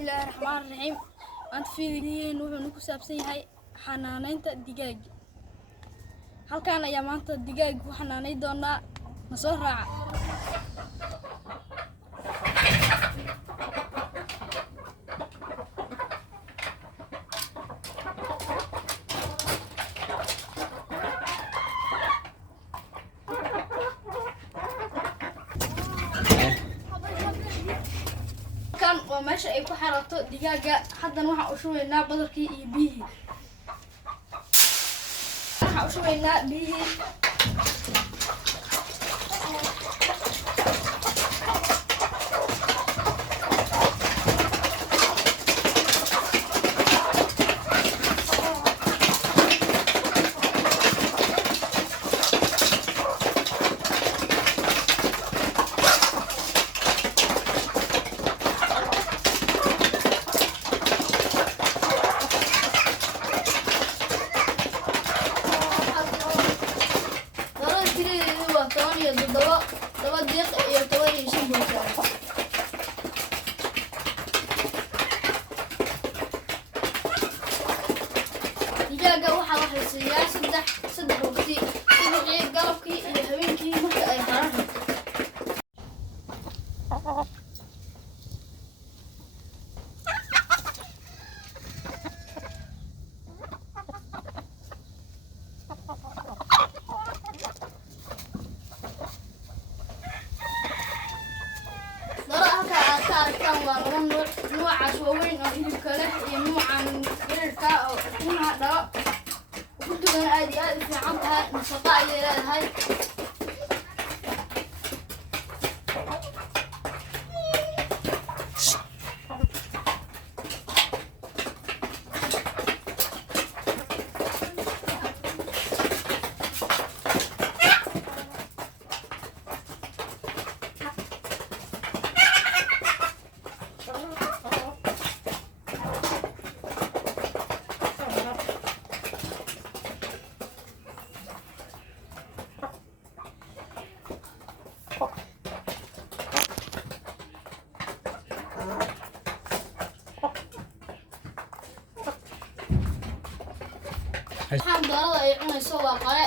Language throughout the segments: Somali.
بسم الله الرحمن الرحيم. أنت في دين وحنا كسبسين هاي حنانين الدجاج. هل كان يا مانت الدجاج وحنانين دونا مسرع. وماشي أي كحرة دجاجة حتى نوع أشوينا بدركي به راح أشوينا به دوا دقيق يعتبر شيء بسيط. دجاجة واحد يصير صدح وقتي تبغي قلبكي يهوينكي مرة أي حركة. نوع عشوائي أو هيك كله نوع غيرك أو نوع هذا وكنت أنا عادي في عمها نستطيع هاي waxaan doorada ay cunayso waa qare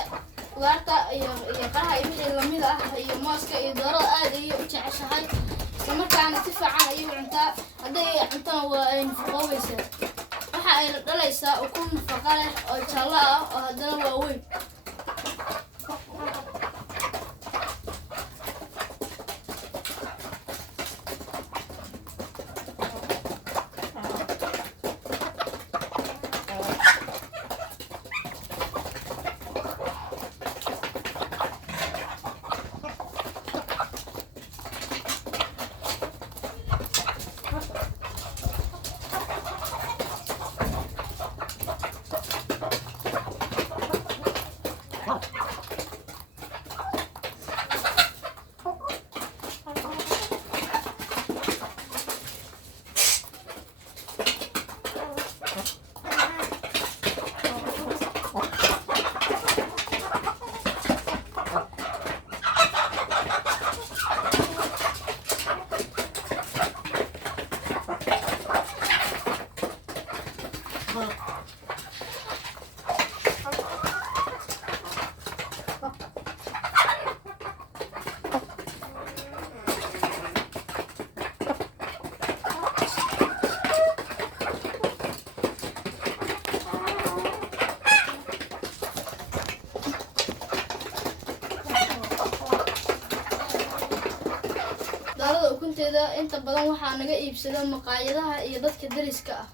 qudaarta iyo qaraha iyo wixii lamid ah iyo mooska iyo doorada aad ay u jeceshahay isla markaana si fiican ayay u cuntaa hadday cuntana waa ay nafaqoobaysaa waxa ay dhalaysaa ukun nafaqo leh oo jaallo ah oo haddana waa weyn ukunteeda inta badan waxaa naga iibsada maqaayadaha iyo dadka dariska ah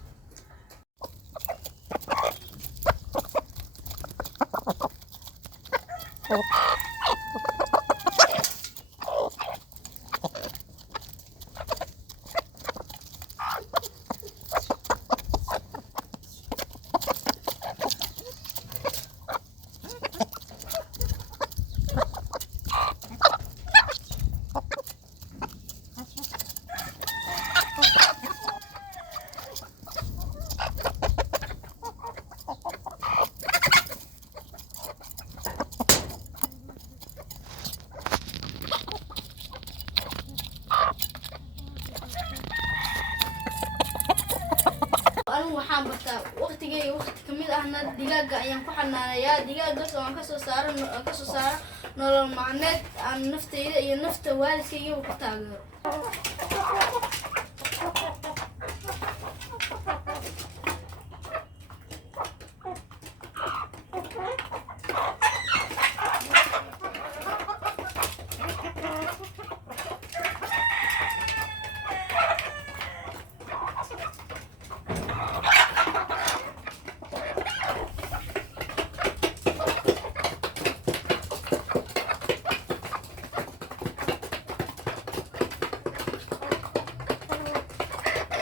waxaan bartaa waqtigay waqti kamid ahna digaaga ayaan ku xanaanayaa digaaga oo ka soo saara nolol maalmeed aan naftayda iyo nafta waalidkayga ku taageero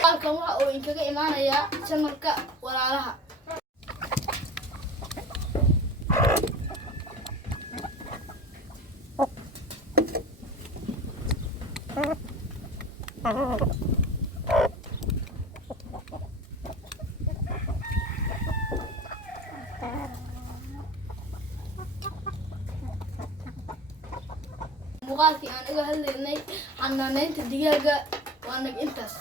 halkan waxa uu inkaga imaanayaa channelka walaalaha muuqaalkii aan iga hadlaynay xanaaneynta digaaga waa nag intaas